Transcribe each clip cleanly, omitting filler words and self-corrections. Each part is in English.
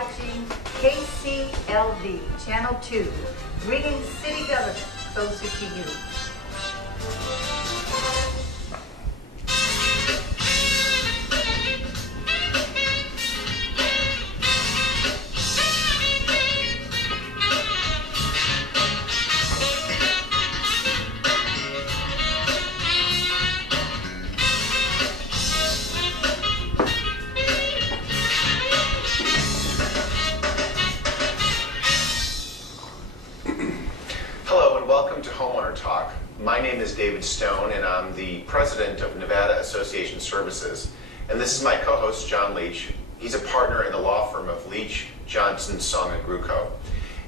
watching KCLD Channel 2, bringing city government closer to you. Hello and welcome to Homeowner Talk. My name is David Stone and I'm the president of Nevada Association Services. And this is my co-host, John Leach. He's a partner in the law firm of Leach, Johnson, Song & Gruco.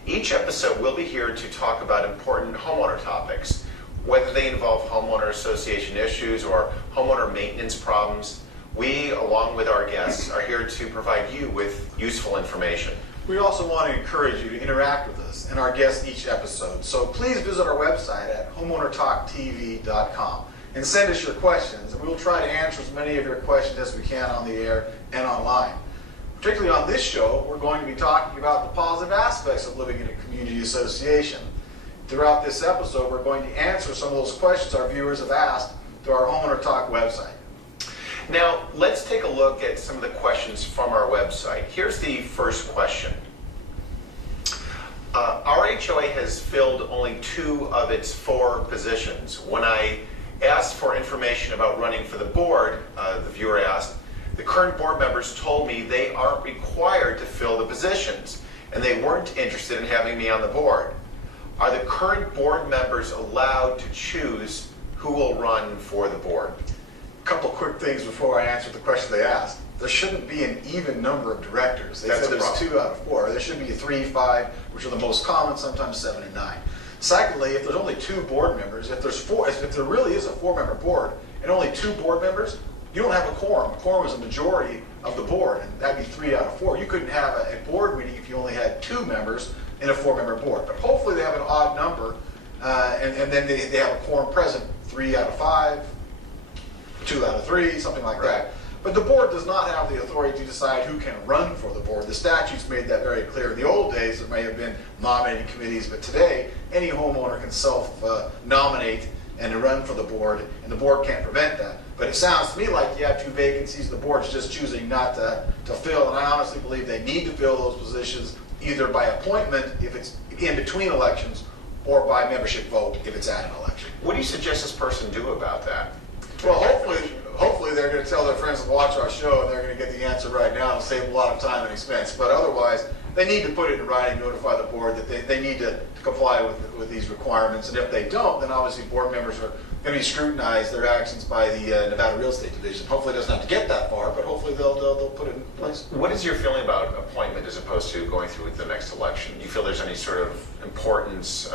Each episode we'll be here to talk about important homeowner topics, whether they involve homeowner association issues or homeowner maintenance problems. We, along with our guests, are here to provide you with useful information. We also want to encourage you to interact with us and our guests each episode. So please visit our website at homeownertalktv.com and send us your questions. And we will try to answer as many of your questions as we can on the air and online. Particularly on this show, we're going to be talking about the positive aspects of living in a community association. Throughout this episode, we're going to answer some of those questions our viewers have asked through our Homeowner Talk website. Now, let's take a look at some of the questions from our website. Here's the first question. Our HOA has filled only 2 of its 4 positions. When I asked for information about running for the board, the viewer asked, the current board members told me they aren't required to fill the positions, and they weren't interested in having me on the board. Are the current board members allowed to choose who will run for the board? A couple quick things before I answer the question they asked. There shouldn't be an even number of directors. They said there's 2 out of 4. There should be 3, 5, which are the most common, sometimes 7 and 9. Secondly, if there's only 2 board members, if there really is a 4-member board and only 2 board members, you don't have a quorum. A quorum is a majority of the board, and that'd be 3 out of 4. You couldn't have a board meeting if you only had 2 members in a 4-member board. But hopefully they have an odd number, and then they have a quorum present, 3 out of 5, 2 out of 3, something like that. But the board does not have the authority to decide who can run for the board. The statutes made that very clear. In the old days, there may have been nominating committees, but today, any homeowner can self-nominate and run for the board, and the board can't prevent that. But it sounds to me like you have 2 vacancies, the board's just choosing not to fill, and I honestly believe they need to fill those positions either by appointment, if it's in between elections, or by membership vote, if it's at an election. What do you suggest this person do about that? Well, hopefully they're going to tell their friends to watch our show and they're going to get the answer right now and save a lot of time and expense. But otherwise, they need to put it in writing, notify the board that they need to comply with these requirements. And if they don't, then obviously board members are going to be scrutinized, their actions, by the Nevada Real Estate Division. Hopefully it doesn't have to get that far, but hopefully they'll put it in place. What is your feeling about appointment as opposed to going through with the next election? Do you feel there's any sort of importance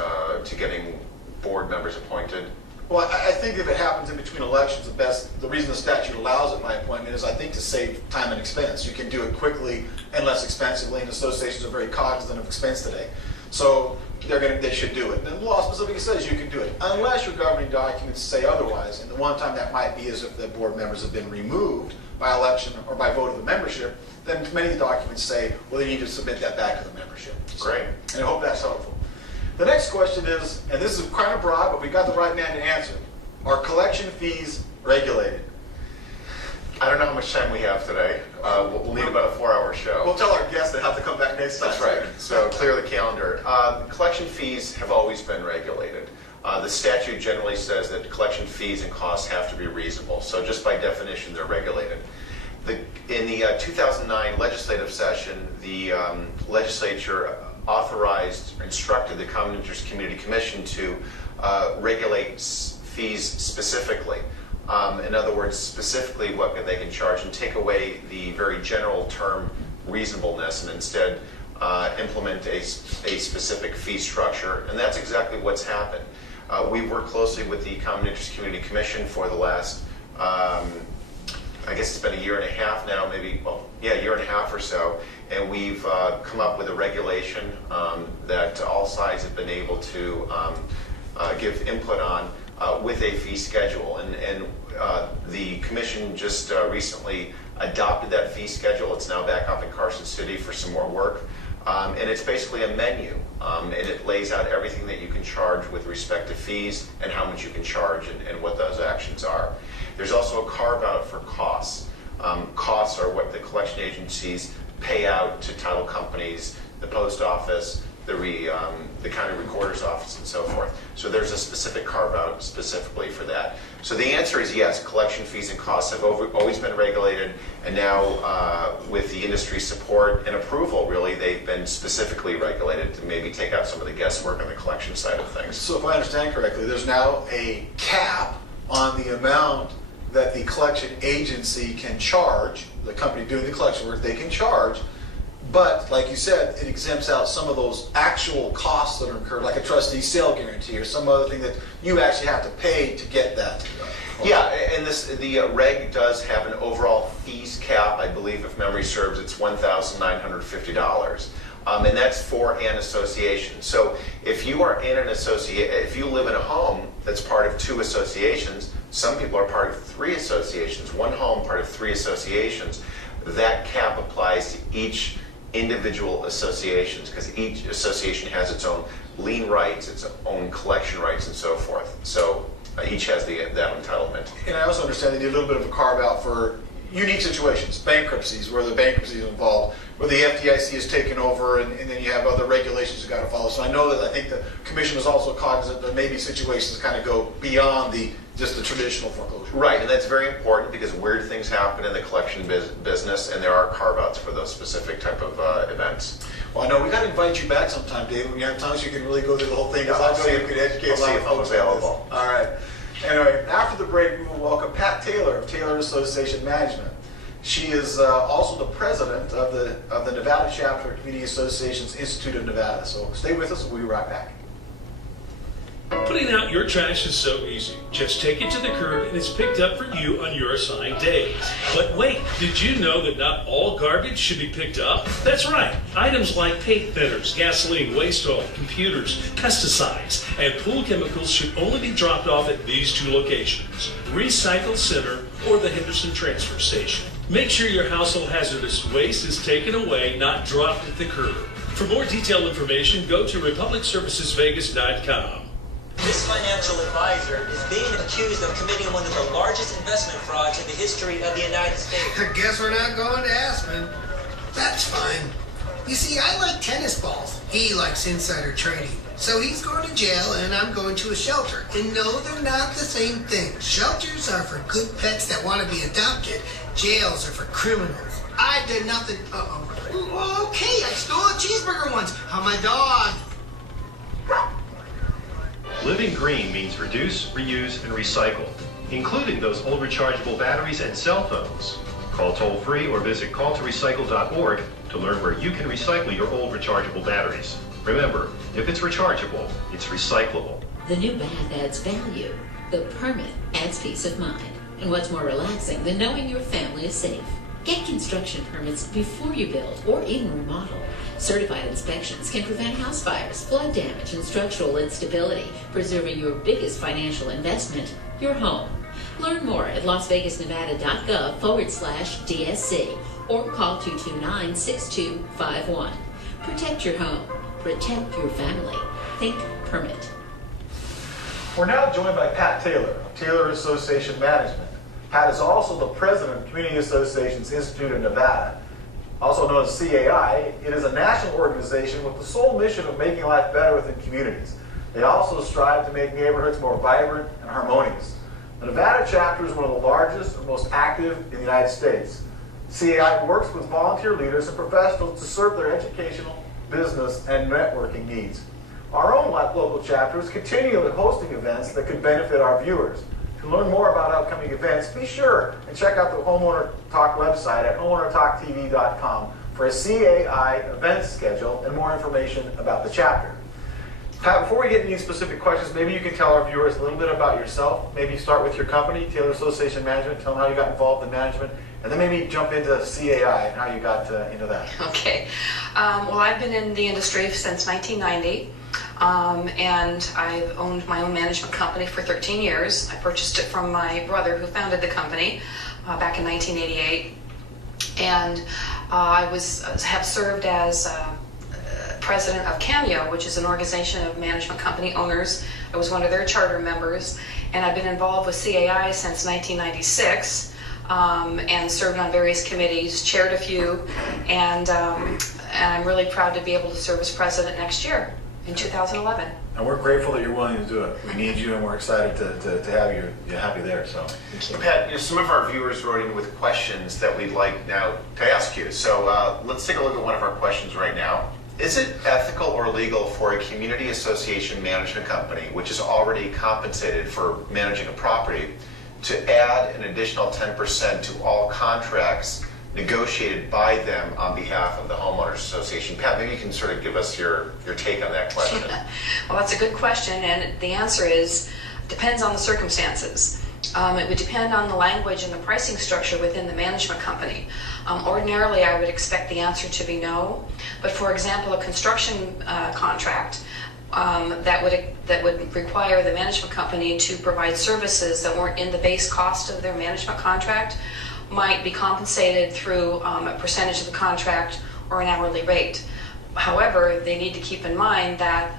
to getting board members appointed? Well, I think if it happens in between elections, the reason the statute allows it by appointment is, I think, to save time and expense. You can do it quickly and less expensively, and associations are very cognizant of expense today. So they should do it. And the law specifically says you can do it, unless your governing documents say otherwise. And the one time that might be is if the board members have been removed by election or by vote of the membership, then many of the documents say, well, they need to submit that back to the membership. Great. And I hope that's helpful. The next question is, and this is kind of broad, but we got the right man to answer. Are collection fees regulated? I don't know how much time we have today. We'll need about a 4-hour show. We'll tell our guests they have to come back next time. That's right. So clear the calendar. Collection fees have always been regulated. The statute generally says that collection fees and costs have to be reasonable. So just by definition, they're regulated. In the 2009 legislative session, the legislature authorized or instructed the Common Interest Community Commission to regulate fees specifically. In other words, specifically what they can charge, and take away the very general term reasonableness and instead implement a specific fee structure. And that's exactly what's happened. We've worked closely with the Common Interest Community Commission for the last, I guess it's been a year and a half now, maybe, a year and a half or so. And we've come up with a regulation that all sides have been able to give input on with a fee schedule. And the commission just recently adopted that fee schedule. It's now back up in Carson City for some more work. And it's basically a menu, and it lays out everything that you can charge with respect to fees and how much you can charge and what those actions are. There's also a carve-out for costs. Costs are what the collection agencies pay out to title companies, the post office, the county recorder's office, and so forth. So there's a specific carve-out specifically for that. So the answer is yes, collection fees and costs have always been regulated, and now with the industry support and approval, really, they've been specifically regulated to maybe take out some of the guesswork on the collection side of things. So if I understand correctly, there's now a cap on the amount that the collection agency can charge, the company doing the collection work, they can charge. But, like you said, it exempts out some of those actual costs that are incurred, like a trustee sale guarantee or some other thing that you actually have to pay to get that. Yeah, and the reg does have an overall fees cap. I believe, if memory serves, it's $1,950. And that's for an association. So if you are in an if you live in a home that's part of 2 associations, some people are part of 3 associations, 1 home part of 3 associations, that cap applies to each individual associations, because each association has its own lien rights, its own collection rights, and so forth. So each has that entitlement. And I also understand they did a little bit of a carve out for unique situations, bankruptcies, where the bankruptcy is involved, where the FDIC is taken over, and then you have other regulations you got to follow. So I know that I think the commission is also cognizant that maybe situations kind of go beyond just the traditional foreclosure. Right, and that's very important because weird things happen in the collection business, and there are carve-outs for those specific type of events. Well, I know we got to invite you back sometime, Dave. When you have time, so you can really go through the whole thing. Because I know you could educate a lot of folks on this. All right. Anyway, after the break, we will welcome Pat Taylor of Taylor Association Management. She is also the president of the Nevada chapter of Community Associations Institute of Nevada. So stay with us. We'll be right back. Putting out your trash is so easy. Just take it to the curb and it's picked up for you on your assigned days. But wait, did you know that not all garbage should be picked up? That's right. Items like paint thinners, gasoline, waste oil, computers, pesticides, and pool chemicals should only be dropped off at these 2 locations: Recycle Center or the Henderson Transfer Station. Make sure your household hazardous waste is taken away, not dropped at the curb. For more detailed information, go to republicservicesvegas.com. This financial advisor is being accused of committing one of the largest investment frauds in the history of the United States. I guess we're not going to Aspen. That's fine. You see, I like tennis balls. He likes insider trading. So he's going to jail and I'm going to a shelter. And no, they're not the same thing. Shelters are for good pets that want to be adopted. Jails are for criminals. I did nothing. Uh-oh. Okay, I stole a cheeseburger once. How my dog? Living green means reduce, reuse, and recycle, including those old rechargeable batteries and cell phones. Call toll-free or visit calltorecycle.org to learn where you can recycle your old rechargeable batteries. Remember, if it's rechargeable, it's recyclable. The new bath adds value. The permit adds peace of mind. And what's more relaxing than knowing your family is safe? Get construction permits before you build or even remodel. Certified inspections can prevent house fires, flood damage, and structural instability, preserving your biggest financial investment, your home. Learn more at lasvegasnevada.gov/DSC or call 229-6251. Protect your home. Protect your family. Think permit. We're now joined by Pat Taylor of Taylor Association Management. Pat is also the president of Community Associations Institute of Nevada, also known as CAI. It is a national organization with the sole mission of making life better within communities. They also strive to make neighborhoods more vibrant and harmonious. The Nevada chapter is one of the largest and most active in the United States. CAI works with volunteer leaders and professionals to serve their educational, business, and networking needs. Our own local chapter is continually hosting events that could benefit our viewers. To learn more about upcoming events, be sure and check out the Homeowner Talk website at homeownertalktv.com for a CAI event schedule and more information about the chapter. Pat, before we get into these specific questions, maybe you can tell our viewers a little bit about yourself. Maybe start with your company, Taylor Association Management, tell them how you got involved in management, and then maybe jump into CAI and how you got into that. Okay. Well, I've been in the industry since 1990. And I've owned my own management company for 13 years. I purchased it from my brother who founded the company back in 1988. And have served as president of Cameo, which is an organization of management company owners. I was one of their charter members, and I've been involved with CAI since 1996, and served on various committees, chaired a few, and I'm really proud to be able to serve as president next year in 2011. And we're grateful that you're willing to do it. We need you, and we're excited to have you there. So, Pat, some of our viewers wrote in with questions that we'd like now to ask you. So let's take a look at one of our questions right now. Is it ethical or legal for a community association management company, which is already compensated for managing a property, to add an additional 10% to all contracts negotiated by them on behalf of the homeowners association? Pat, maybe you can sort of give us your take on that question. Well, that's a good question, and the answer is depends on the circumstances. It would depend on the language and the pricing structure within the management company. Ordinarily, I would expect the answer to be no, but for example, a construction contract that would require the management company to provide services that weren't in the base cost of their management contract might be compensated through a percentage of the contract or an hourly rate. However, they need to keep in mind that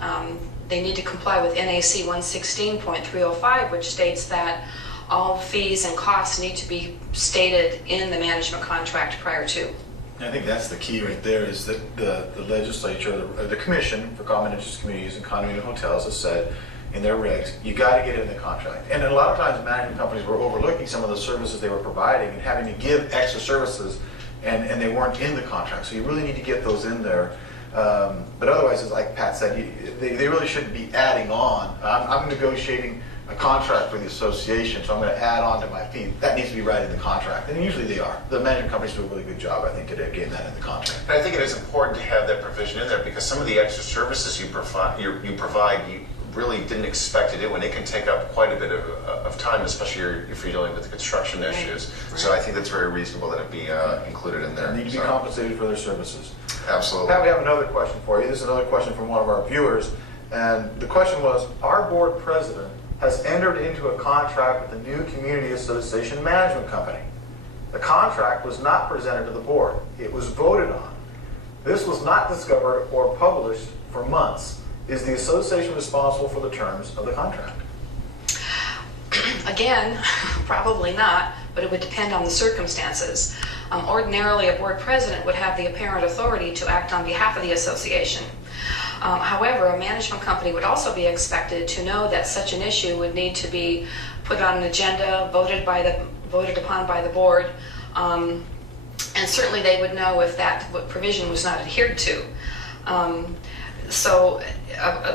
they need to comply with NAC 116.305, which states that all fees and costs need to be stated in the management contract prior to. I think that's the key right there, is that the legislature, the Commission for Common Interest Communities and Condominium Hotels has said in their regs, you got to get it in the contract. And a lot of times management companies were overlooking some of the services they were providing and having to give extra services, and they weren't in the contract. So you really need to get those in there. But otherwise, as like Pat said, they really shouldn't be adding on. I'm negotiating a contract with the association, so I'm going to add on to my fee. That needs to be right in the contract, and usually they are. The management companies do a really good job, I think, at getting that in the contract. And I think it is important to have that provision in there, because some of the extra services you provide, you really didn't expect to do, and it can take up quite a bit of time, especially if you're dealing with the construction issues. Right. So I think that's very reasonable that it be included in there. They need to be compensated for their services. Absolutely. Pat, we have another question for you. This is another question from one of our viewers, and the question was, our board president has entered into a contract with the new Community Association Management Company. The contract was not presented to the board. It was voted on. This was not discovered or published for months. Is the association responsible for the terms of the contract? Again, probably not, but it would depend on the circumstances. Ordinarily, a board president would have the apparent authority to act on behalf of the association. However, a management company would also be expected to know that such an issue would need to be put on an agenda, voted upon by the board, and certainly they would know if that provision was not adhered to.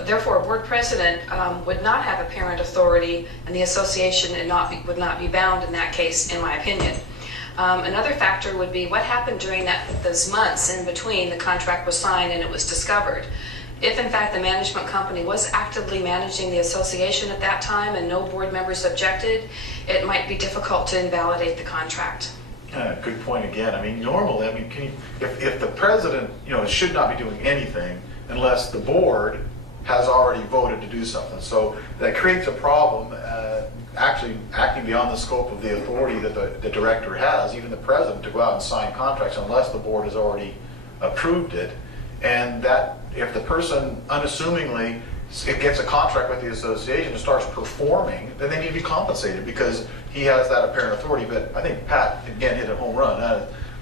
Therefore, a board president would not have apparent authority, and the association would not be bound in that case, in my opinion. Another factor would be what happened during those months in between the contract was signed and it was discovered. If in fact the management company was actively managing the association at that time and no board members objected, it might be difficult to invalidate the contract. Good point again. I mean, normally, if the president, should not be doing anything unless the board has already voted to do something. So that creates a problem, actually acting beyond the scope of the authority that the director has, even the president, to go out and sign contracts unless the board has already approved it. And that if the person unassumingly gets a contract with the association and starts performing, then they need to be compensated because he has that apparent authority. But I think Pat, again, hit a home run.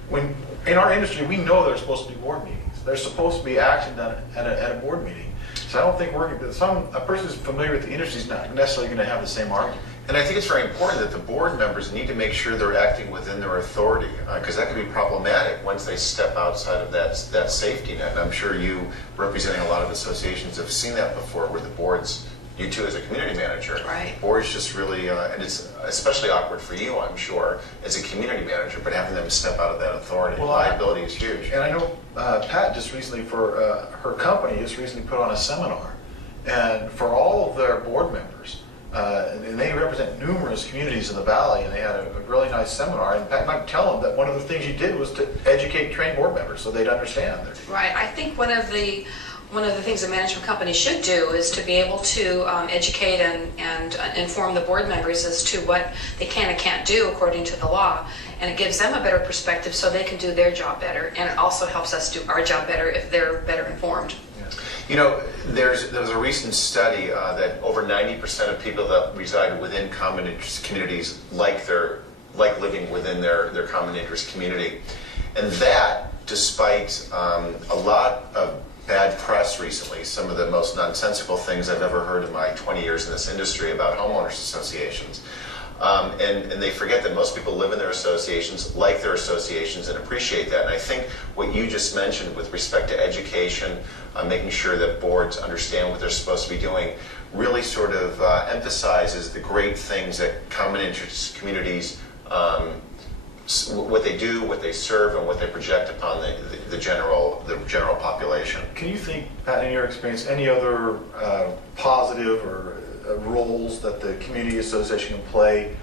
When in our industry, we know there's supposed to be board meetings. There's supposed to be action done at a board meeting. So I don't think a person who's familiar with the industry is not necessarily going to have the same argument. And I think it's very important that the board members need to make sure they're acting within their authority, because that can be problematic once they step outside of that safety net. And I'm sure you, representing a lot of associations, have seen that before, where the boards, you too as a community manager, right. Boards just really, and it's especially awkward for you, I'm sure, as a community manager, but having them step out of that authority, liability is huge. And I know Pat just recently, for her company, just recently put on a seminar, and for all of their board members, and they represent numerous communities in the valley, and they had a really nice seminar. And Pat might tell them that one of the things you did was to educate, train board members so they'd understand. Right. I think one of the one of the things a management company should do is to be able to educate and inform the board members as to what they can and can't do according to the law. And it gives them a better perspective so they can do their job better. And it also helps us do our job better if they're better informed. You know, there's a recent study that over 90% of people that reside within common interest communities like living within their common interest community. And that, despite a lot of bad press recently, some of the most nonsensical things I've ever heard in my 20 years in this industry about homeowners associations. And they forget that most people live in their associations, like their associations, and appreciate that. And I think what you just mentioned with respect to education, making sure that boards understand what they're supposed to be doing, really sort of emphasizes the great things that common interest communities, what they do, what they serve, and what they project upon the general population. Can you think, Pat, in your experience, any other positive or roles that the community association can play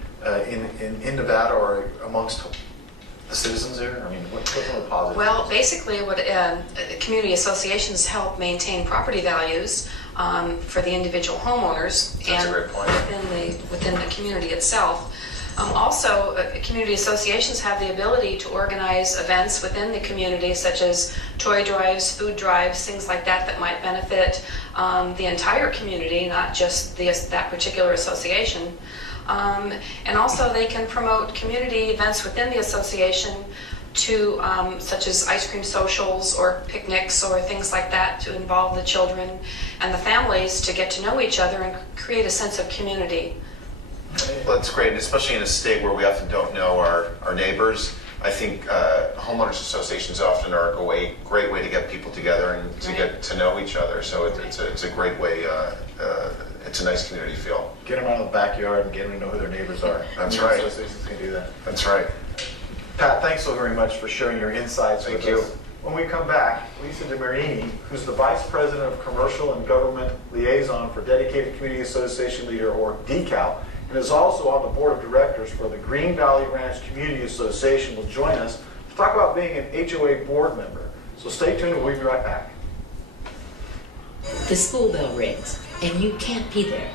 in Nevada or amongst the citizens there? I mean, what's some of the positives? Well, basically, what community associations help maintain property values for the individual homeowners. That's and a great point. within the community itself. Also, community associations have the ability to organize events within the community, such as toy drives, food drives, things like that, that might benefit the entire community, not just that particular association. And also, they can promote community events within the association to, such as ice cream socials or picnics or things like that, to involve the children and the families to get to know each other and create a sense of community. Well, that's great, especially in a state where we often don't know our neighbors. I think homeowners associations often are a great way to get people together and to get to know each other. So it's a great way. It's a nice community feel. Get them out of the backyard and get them to know who their neighbors are. That's right. Associations can do that. That's right. Pat, thanks so very much for sharing your insights with Thank you. us. When we come back, Lisa DeMarini, who's the Vice President of Commercial and Government Liaison for Dedicated Community Association Leader, or DCAL, and is also on the board of directors for the Green Valley Ranch Community Association, will join us to talk about being an HOA board member. So stay tuned and we'll be right back. The school bell rings, and you can't be there.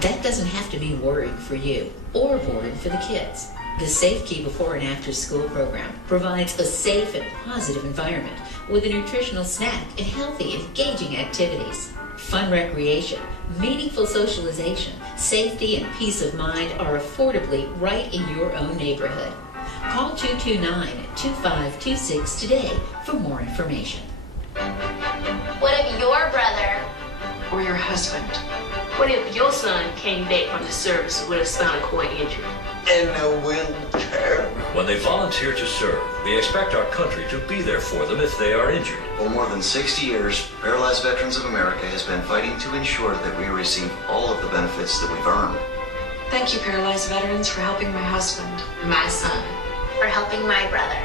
That doesn't have to be worrying for you or boring for the kids. The Safe Key Before and After School program provides a safe and positive environment with a nutritional snack and healthy, engaging activities. Fun recreation, meaningful socialization, safety, and peace of mind are affordably right in your own neighborhood. Call 229-2526 today for more information. What if your brother or your husband? What if your son came back from the service with a spinal cord injury? In a wheelchair. When they volunteer to serve, we expect our country to be there for them if they are injured. For more than 60 years, Paralyzed Veterans of America has been fighting to ensure that we receive all of the benefits that we've earned. Thank you, Paralyzed Veterans, for helping my husband, my son, for helping my brother.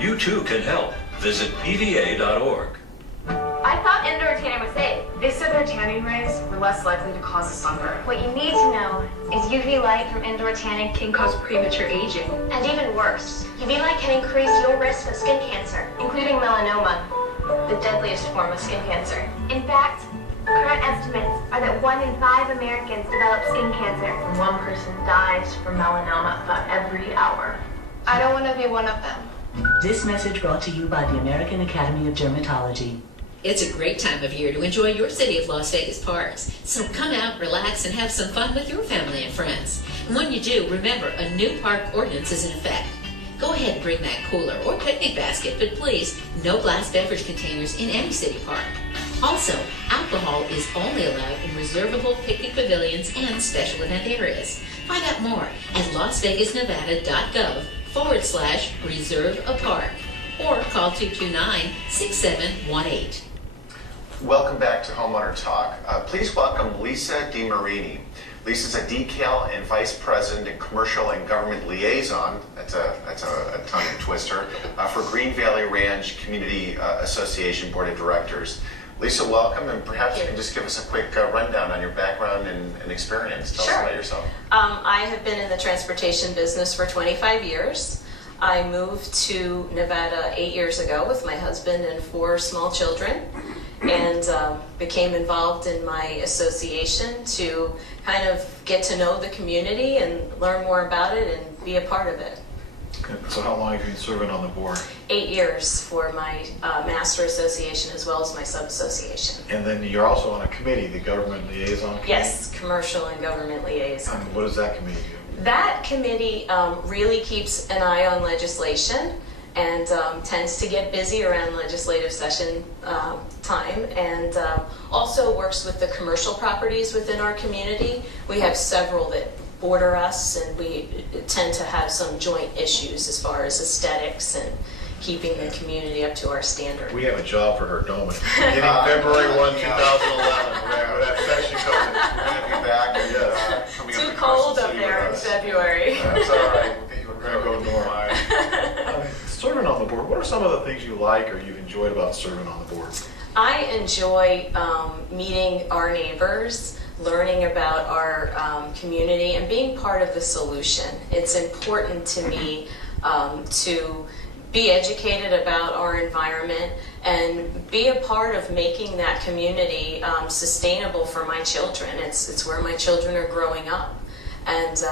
You too can help. Visit pva.org. I thought indoor tanning was safe. They said their tanning rays were less likely to cause a sunburn. What you need to know is UV light from indoor tanning can cause premature aging. And even worse, UV light can increase your risk of skin cancer, including melanoma, the deadliest form of skin cancer. In fact, current estimates are that 1 in 5 Americans develop skin cancer. And 1 person dies from melanoma about every hour. I don't want to be one of them. This message brought to you by the American Academy of Dermatology. It's a great time of year to enjoy your city of Las Vegas parks. So come out, relax, and have some fun with your family and friends. And when you do, remember, a new park ordinance is in effect. Go ahead and bring that cooler or picnic basket, but please, no glass beverage containers in any city park. Also, alcohol is only allowed in reservable picnic pavilions and special event areas. Find out more at lasvegasnevada.gov/reserve-a-park or call 229-6718. Welcome back to Homeowner Talk. Please welcome Lisa DeMarini. Lisa's a DCAL and Vice President in Commercial and Government Liaison, that's a tongue twister, for Green Valley Ranch Community Association Board of Directors. Lisa, welcome, and perhaps you can just give us a quick rundown on your background and experience. Tell us about yourself. I have been in the transportation business for 25 years. I moved to Nevada 8 years ago with my husband and 4 small children, and became involved in my association to kind of get to know the community and learn more about it and be a part of it. So how long have you been serving on the board? 8 years for my master association as well as my sub-association. And then you're also on a committee, the government liaison committee? Yes, commercial and government liaison. And what does that committee do? That committee really keeps an eye on legislation and tends to get busy around legislative session time, and also works with the commercial properties within our community. We have several that border us, and we tend to have some joint issues as far as aesthetics and keeping the community up to our standard. We have a job for her, don't we? Beginning February 1, 2011. We're that session coming. We're going to be back and coming up Too to cold Carson up City there in with us. February. That's all right. We'll get you a We're going to go north. Serving on the board, what are some of the things you like or you've enjoyed about serving on the board? I enjoy meeting our neighbors, learning about our community, and being part of the solution. It's important to me to be educated about our environment and be a part of making that community sustainable for my children. It's where my children are growing up. And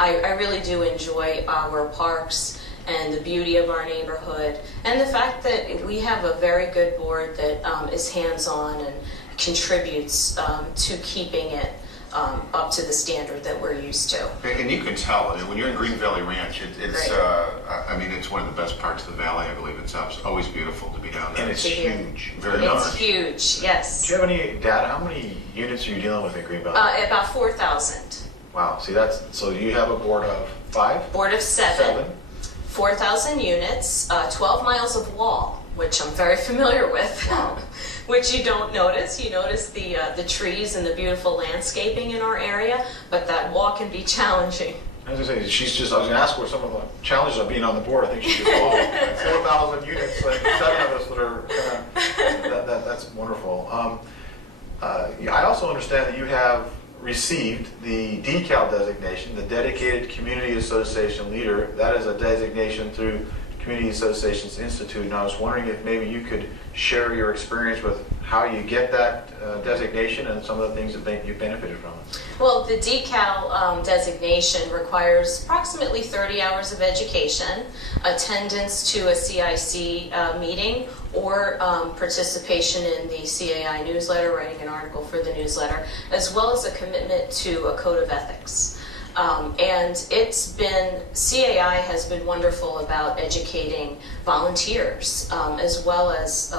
I really do enjoy our parks and the beauty of our neighborhood, and the fact that we have a very good board that is hands-on and contributes to keeping it up to the standard that we're used to. And you can tell, I mean, when you're in Green Valley Ranch, it's I mean, it's one of the best parts of the valley. I believe it's always beautiful to be down there. And it's huge. Very much. It's huge, yes. Do you have any data? How many units are you dealing with in Green Valley? About 4,000. Wow. See, so you have a board of 5? Board of 7. 4,000 units, 12 miles of wall, which I'm very familiar with. Wow. Which you don't notice. You notice the trees and the beautiful landscaping in our area, but that wall can be challenging. I was going to say, I was going to ask what some of the challenges of being on the board. I think she's just all 4,000 units, like 7 of us that are that's wonderful. I also understand that you have received the DECAL designation, the Dedicated Community Association Leader. That is a designation through Community Associations Institute, and I was wondering if maybe you could share your experience with how you get that designation and some of the things that you benefited from it. Well, the DECAL designation requires approximately 30 hours of education, attendance to a CIC meeting, or participation in the CAI newsletter, writing an article for the newsletter, as well as a commitment to a code of ethics. And CAI has been wonderful about educating volunteers, as well as,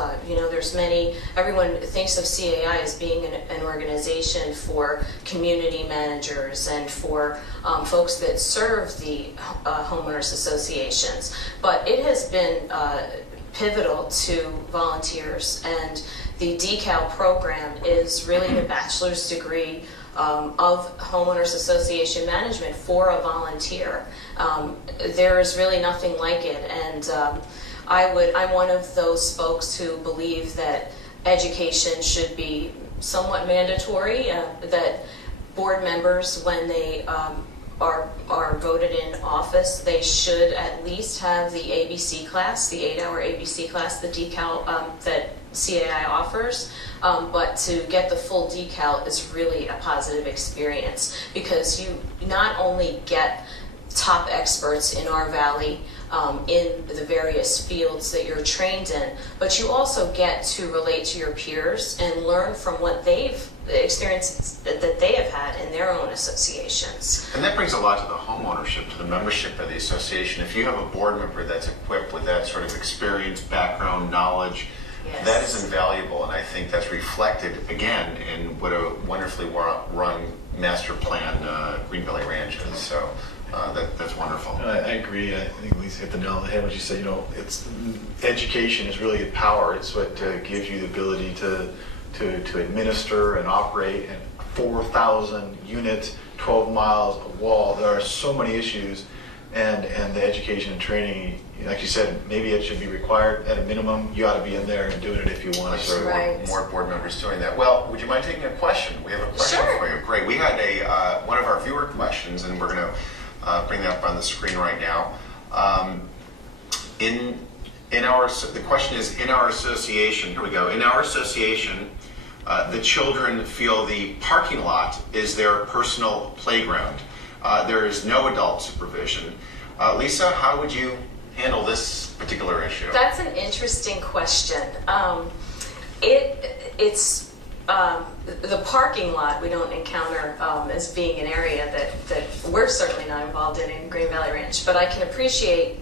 everyone thinks of CAI as being an organization for community managers and for folks that serve the homeowners associations. But it has been pivotal to volunteers, and the DECAL program is really a bachelor's degree of homeowners association management for a volunteer. There is really nothing like it, and I'm one of those folks who believe that education should be somewhat mandatory, that board members, when they are voted in office, they should at least have the ABC class, the 8-hour ABC class, the DECAL that CAI offers. But to get the full DECAL is really a positive experience, because you not only get top experts in our valley in the various fields that you're trained in, but you also get to relate to your peers and learn from what the experiences that they have had in their own associations. And that brings a lot to the home ownership, to the membership of the association. If you have a board member that's equipped with that sort of experience, background, knowledge, yes, that is invaluable, and I think that's reflected, again, in what a wonderfully run master plan Green Valley Ranch is. So that's wonderful. I agree. I think Lisa hit the nail on the head when she said, education is really power. It's what gives you the ability to administer and operate, and 4,000 units, 12 miles of wall. There are so many issues, and the education and training, like you said, maybe it should be required at a minimum. You ought to be in there and doing it if you want to. Right. More board members doing that. Well, would you mind taking a question? We have a question for you. Great. We had one of our viewer questions, and we're going to bring that up on the screen right now. The question is, in our association, here we go, in our association, the children feel the parking lot is their personal playground. There is no adult supervision. Lisa, how would you handle this particular issue? That's an interesting question. The parking lot we don't encounter as being an area that we're certainly not involved in Green Valley Ranch, but I can appreciate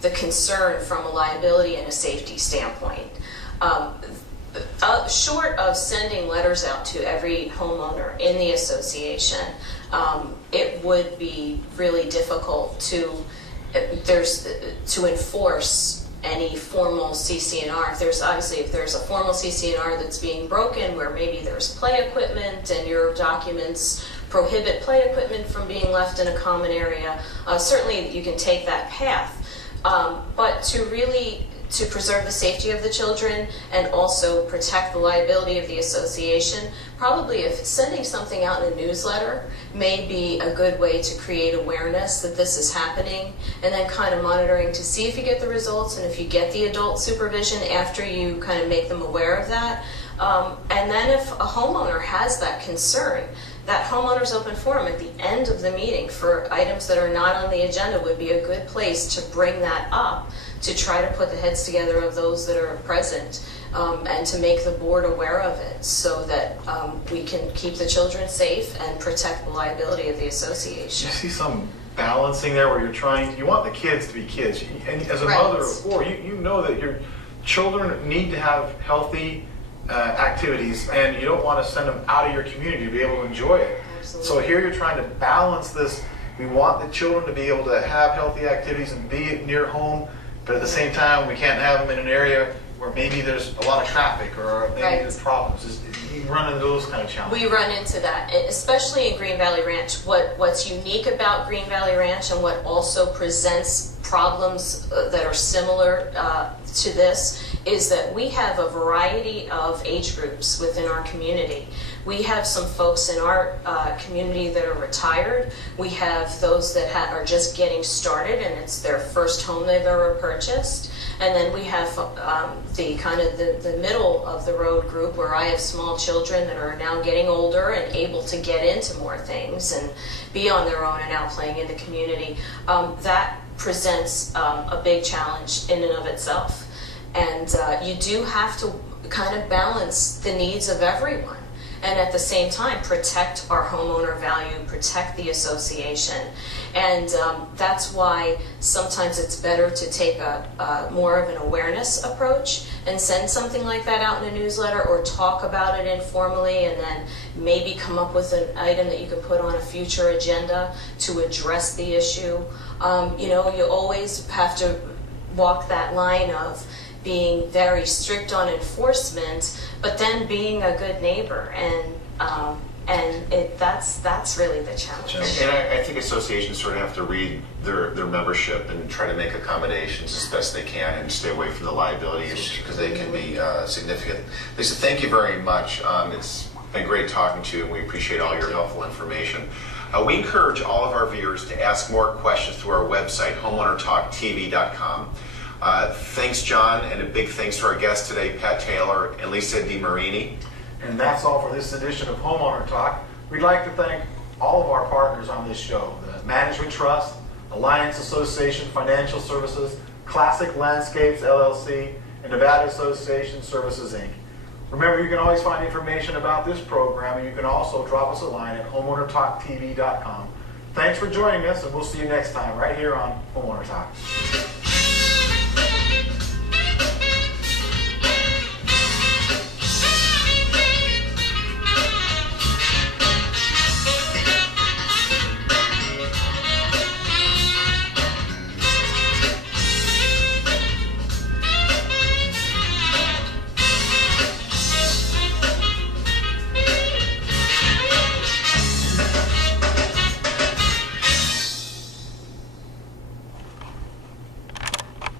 the concern from a liability and a safety standpoint. Short of sending letters out to every homeowner in the association, it would be really difficult to enforce any formal CC&R. If there's a formal CC&R that's being broken, where maybe there's play equipment and your documents prohibit play equipment from being left in a common area, certainly you can take that path. But to preserve the safety of the children and also protect the liability of the association, probably if sending something out in a newsletter may be a good way to create awareness that this is happening, and then kind of monitoring to see if you get the results and if you get the adult supervision after you kind of make them aware of that. And then if a homeowner has that concern, that homeowner's open forum at the end of the meeting for items that are not on the agenda would be a good place to bring that up, to try to put the heads together of those that are present, and to make the board aware of it, so that we can keep the children safe and protect the liability of the association. You see some balancing there where you want the kids to be kids. And as a mother of four, you know that your children need to have healthy activities, and you don't want to send them out of your community to be able to enjoy it. Absolutely. So here you're trying to balance this. We want the children to be able to have healthy activities and be near home, but at the same time, we can't have them in an area where maybe there's a lot of traffic or maybe there's problems. You run into those kind of challenges. We run into that, especially in Green Valley Ranch. What's unique about Green Valley Ranch, and what also presents problems that are similar to this, is that we have a variety of age groups within our community. We have some folks in our community that are retired. We have those that are just getting started and it's their first home they've ever purchased. And then we have the middle of the road group, where I have small children that are now getting older and able to get into more things and be on their own and out playing in the community. That presents a big challenge in and of itself. And you do have to kind of balance the needs of everyone, and at the same time protect our homeowner value, protect the association. And that's why sometimes it's better to take a more of an awareness approach and send something like that out in a newsletter, or talk about it informally, and then maybe come up with an item that you can put on a future agenda to address the issue. You always have to walk that line of being very strict on enforcement, but then being a good neighbor, and that's really the challenge. And I think associations sort of have to read their membership and try to make accommodations as best they can and stay away from the liability issues, because they can be significant. Lisa, thank you very much. It's been great talking to you, and we appreciate all your helpful information. We encourage all of our viewers to ask more questions through our website, homeownertalktv.com. Thanks, John, and a big thanks to our guests today, Pat Taylor and Lisa DiMarini. And that's all for this edition of Homeowner Talk. We'd like to thank all of our partners on this show: the Management Trust, Alliance Association Financial Services, Classic Landscapes LLC, and Nevada Association Services, Inc. Remember, you can always find information about this program, and you can also drop us a line at homeownertalktv.com. Thanks for joining us, and we'll see you next time right here on Homeowner Talk.